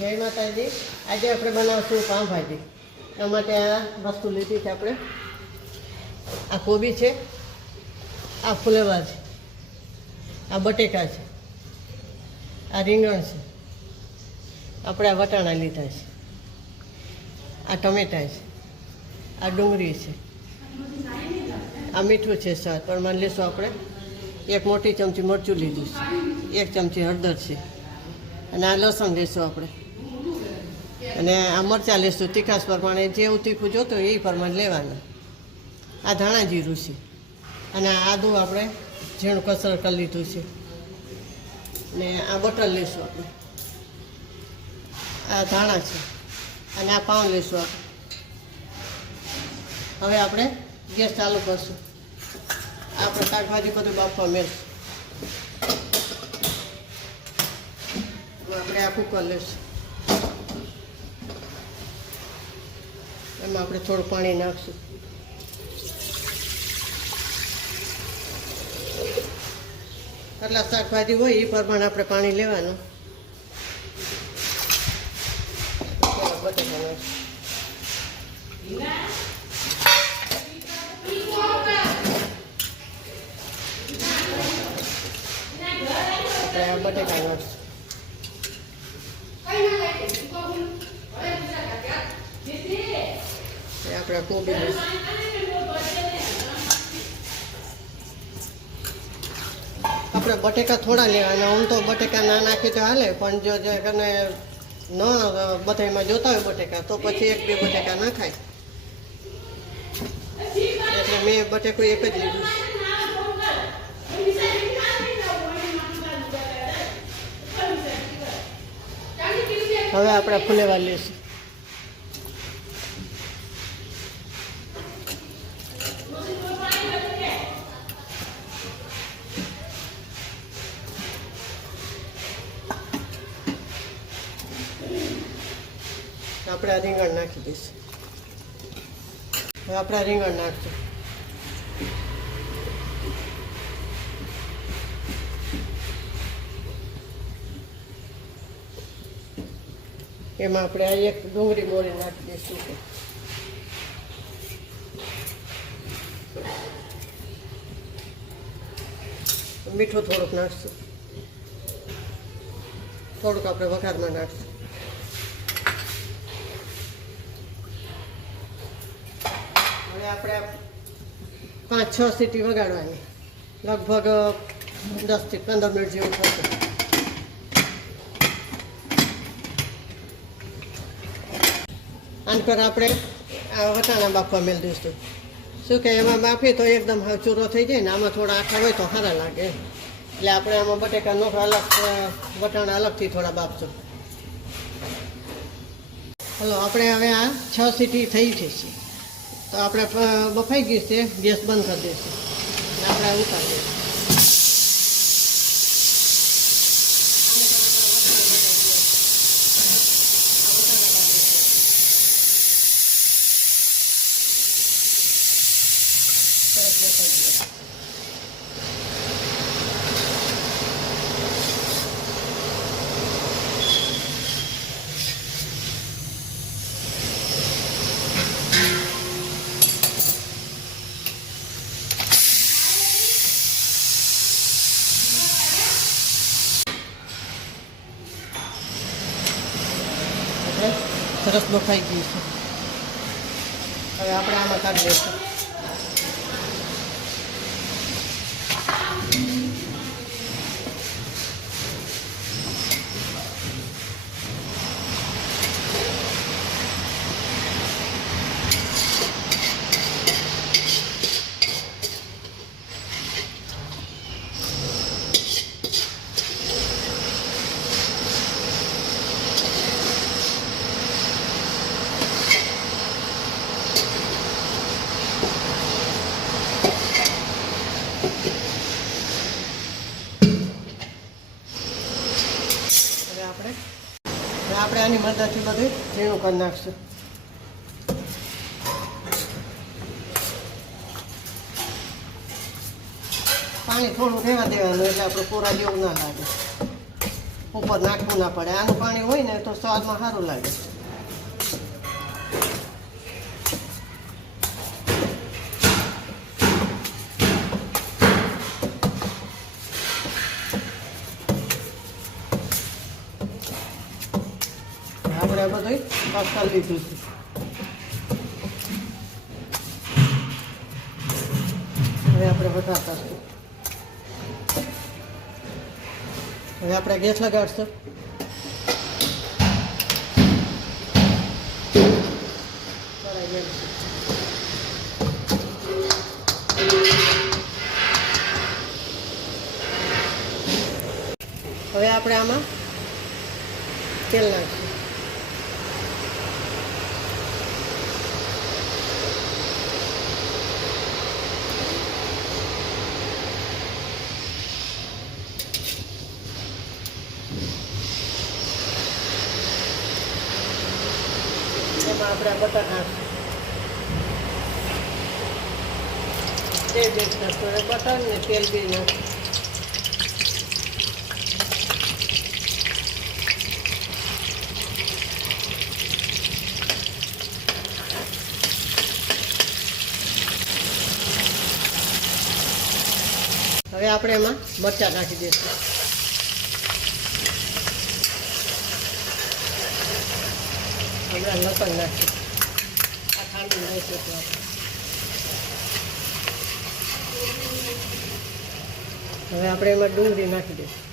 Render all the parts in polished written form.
જય માતાજી। આજે આપણે બનાવશું પાઉંભાજી। એના માટે આ વસ્તુ લીધી છે આપણે। આ કોબી છે, આ ફુલેવા છે, આ બટેકા છે, આ રીંગણ છે, આપણે આ વટાણા લીધા છે, આ ટમેટા છે, આ ડુંગળી છે, આ મીઠું છે સ્વાદ પ્રમાણે લેશું આપણે। એક મોટી ચમચી મરચું લીધું છે, એક ચમચી હળદર છે, અને આ લસણ લેશું આપણે, અને આ મરચાં લેશું તીખાશ પ્રમાણે, જેવું તીખું જોતું હોય એ પ્રમાણે લેવાના। આ ધાણા જીરું છે, અને આ આદું આપણે ઝીણું કસર કરી લીધું છે, ને આ બટર લેશું આપણે, આ ધાણા છે, અને આ પાઉં લેશું આપણે। હવે આપણે ગેસ ચાલુ કરશું। આપણે શાકભાજી બધું બાફવા મેળશું। આપણે આ કુકર લેશું, એમાં આપણે થોડું પાણી નાખશું। એટલા શાકભાજી હોય એ પ્રમાણે આપણે પાણી લેવાનું। બટેકા નાખશું, બટેકા નાખશું, આપણે કોબી લઈશું, આપણે બટેકા થોડા લેવાના। આમ તો બટેકા ના નાખી તો હાલે, પણ જો કને ન બધામાં જોતા હોય બટેકા તો પછી એક બે બટેકા નાખાય, એટલે મેં બટેકું એક જ લીધું। હવે આપણે ફુલેવા લઈશું, આપણે આ રીંગણ નાખી દઈશું। હવે આપણે આ રીંગણ નાખશું, એમાં આપણે આ એક ડુંગળી મોરી નાખી દઈશું, મીઠું થોડુંક નાખશું, થોડુંક આપણે વઘારમાં નાખશું। હવે આપણે 5-6 સીટી વગાડવાની, લગભગ 10 થી 15 મિનિટ જેવું થશે। આન પર આપણે આ વટાણા બાફવા મેળ દઈશું। શું કે એમાં બાફીએ તો એકદમ ચૂરો થઈ જાય ને, આમાં થોડા આખા હોય તો સારા લાગે, એટલે આપણે આમાં બટેકા નો અલગ, વટાણા અલગથી થોડા બાફશું। હલો, આપણે હવે આ 6 સીટી થઈ છે, તો આપણે બફાઈ ગઈ છે, ગેસ બંધ કરી દઈશું, આપણે ઉતારી દઈશું। સરસ બફાઈ ગયું છે, હવે આપણે આમાં કાઢી લઈશું। આપણે આની મદદથી બધું ઝીણું કરી નાખશું। પાણી થોડું રહેવા દેવાનું, એટલે આપણે પૂરા જેવું ના લાગે। ઉપર નાખવું ના પડે. આનું પાણી હોય ને તો સ્વાદમાં સારું લાગે. આપણે બધું કરી લીધું છે. હવે આપણે વધારતા છીએ. હવે આપણે ગેસ લગાડશું. હવે આપણે આમાં તેલ નાખીશું. એમાં આપણે બટર નાખશું. તેલ બેસ નાખશું. બટર ને તેલ બી નાખશું. હવે આપણે એમાં મરચાં નાખી દઈશું. હમણાં લસણ નાખીએ. આ ખાંડી રહેશે તો આપણે હવે આપણે એમાં ડુંગળી નાખી દઈશું.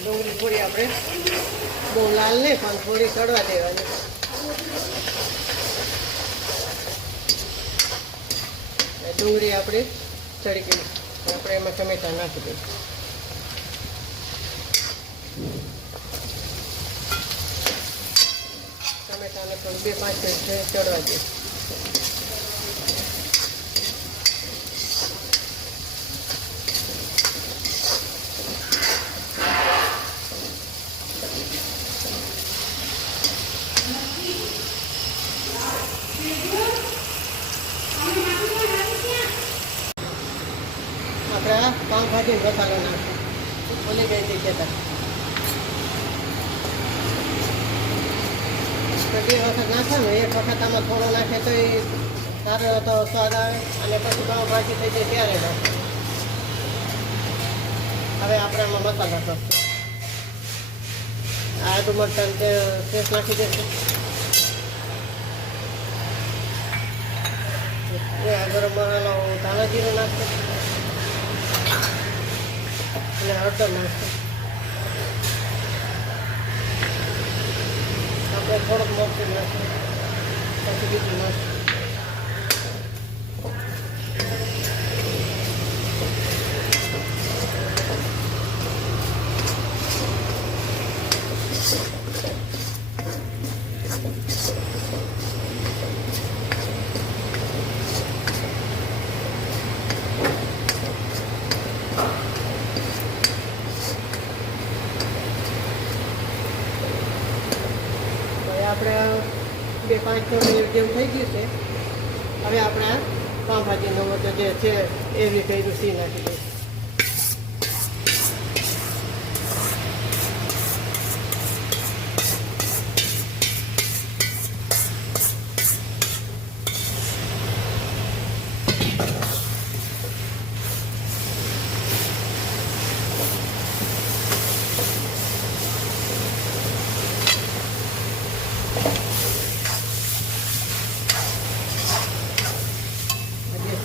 ડુંગળી થોડી આપણે બહુ લાલ નહીં પણ થોડી ચડવા દેવાની. ડુંગળી આપણી ચડી ગઈ. આપણે એમાં ટમેટા નાખી દઈશું. ટમેટાને પણ 2-5 મિનિટ ચડવા દઈશું. આપણે પાઉંભાજી મસાલો નાખીએ. ભૂલી ગઈ હતી કહેતા. તો 2 વખત નાખે ને, 1 વખત આમાં થોડો નાખે તો એ સારો તો સ્વાદ આવે. અને પછી પાઉંભાજી થઈ જાય ત્યારે નાખે. હવે આપણે આમાં મસાલા કરશું. આદુ મરચાં પેસ્ટ નાખી દઈશું. ગરમ મસાલો ધાણા જીરું નાખશે અને હળદર નાખશે. આપણે થોડુંક મરચું નાખશું. પછી બીજું નાખશું. આપણે 2-5 મિનિટ જેવું થઈ ગયું છે. હવે આપણે પાઉંભાજીનો જે છે એવી કઈ સી નાખી દઈશું.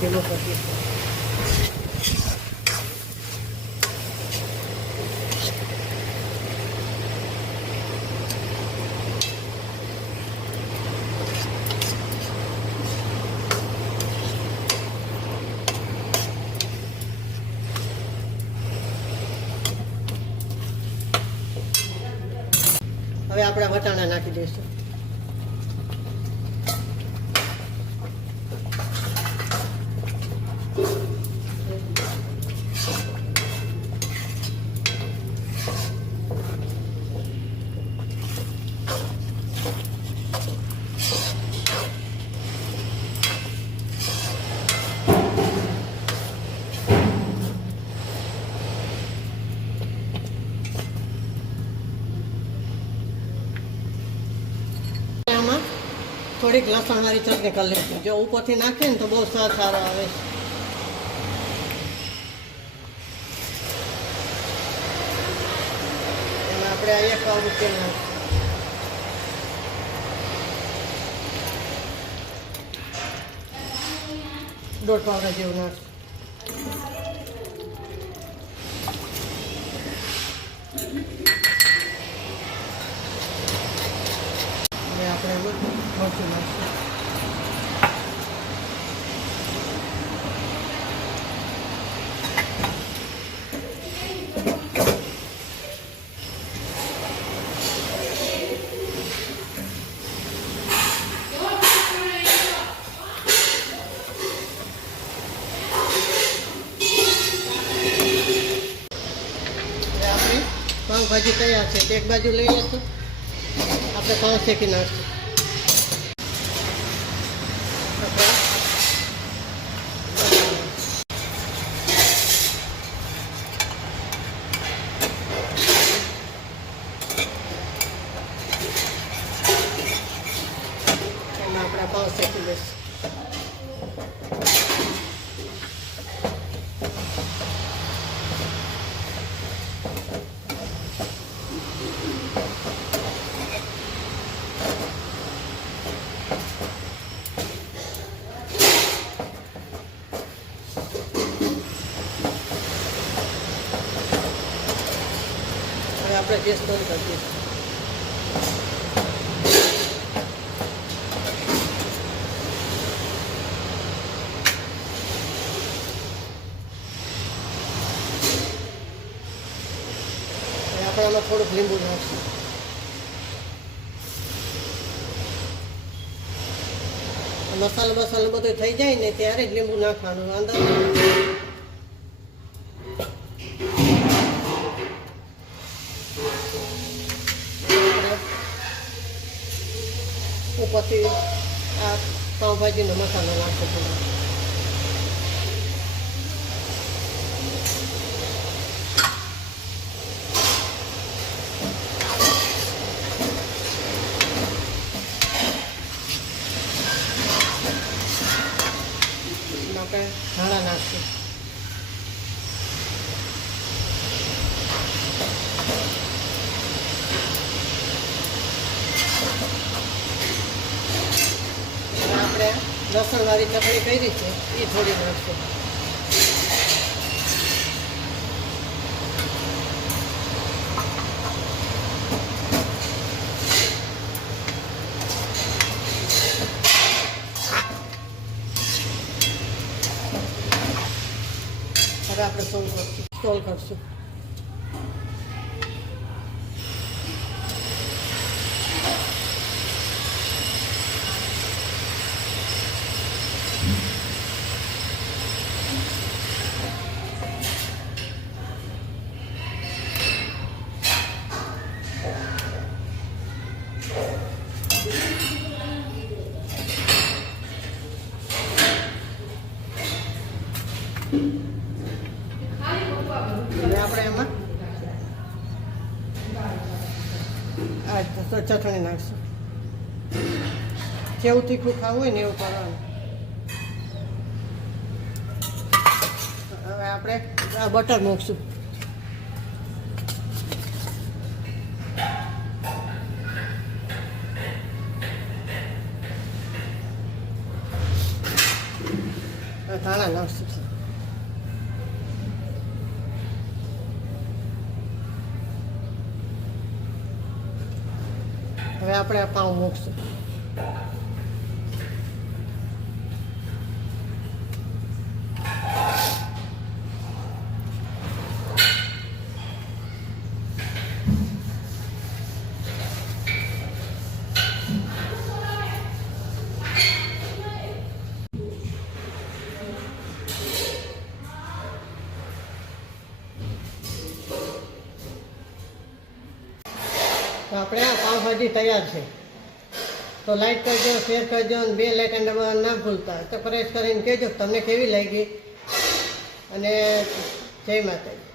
કિલો 25. હવે આપણે વટાણા નાખી દઈશું. થોડીક લસણવાળી ચટણી કરી લઈશું. જો ઉપરથી નાખીએ ને તો બહુ સ્વાદ સારો આવે. એમાં આપણે એક પાવડું તેલ નાખીશું, 1.5 પાવડા જેવું નાખીશું. આપણે મરચું નાખીશું. આપણી પાઉંભાજી તૈયાર છે. એક બાજુ લઈ લેશું, આપણે પાઉં શેકી નાખશું. એમાં આપણે પાઉં શેકી લઈશું. આપણે ગેસ બંધ કરી દઈશું. આપણે આમાં થોડુંક લીંબુ નાખશું. મસાલો બધું થઈ જાય ને ત્યારે જ લીંબુ નાખવાનું. અંદર ઉપરથી આ પાઉંભાજીનો મસાલો નાખો થોડો. આપણે ધાણા નાખીશું. આપણે લસણવાળી ચટણી કરી છે એ થોડી નાખશું. હવે આપણે સોલ કરશું. હવે આપણે એમાં ચટણી નાખશું. જેવું તીખું ખાવું હોય ને એવું કરવાનું. હવે આપણે આ બટર મૂકશું. ધાણા નાખશું. હવે આપણે આ પાઉં મૂકશું. તો આપણે આ પાઉંભાજી તૈયાર છે. તો લાઈક કરજો, શેર કરજો અને બે લાઇકન દબાવવાનું ના ભૂલતા. તો પ્રેસ કરીને કહેજો તમને કેવી લાગી. અને જય માતાજી.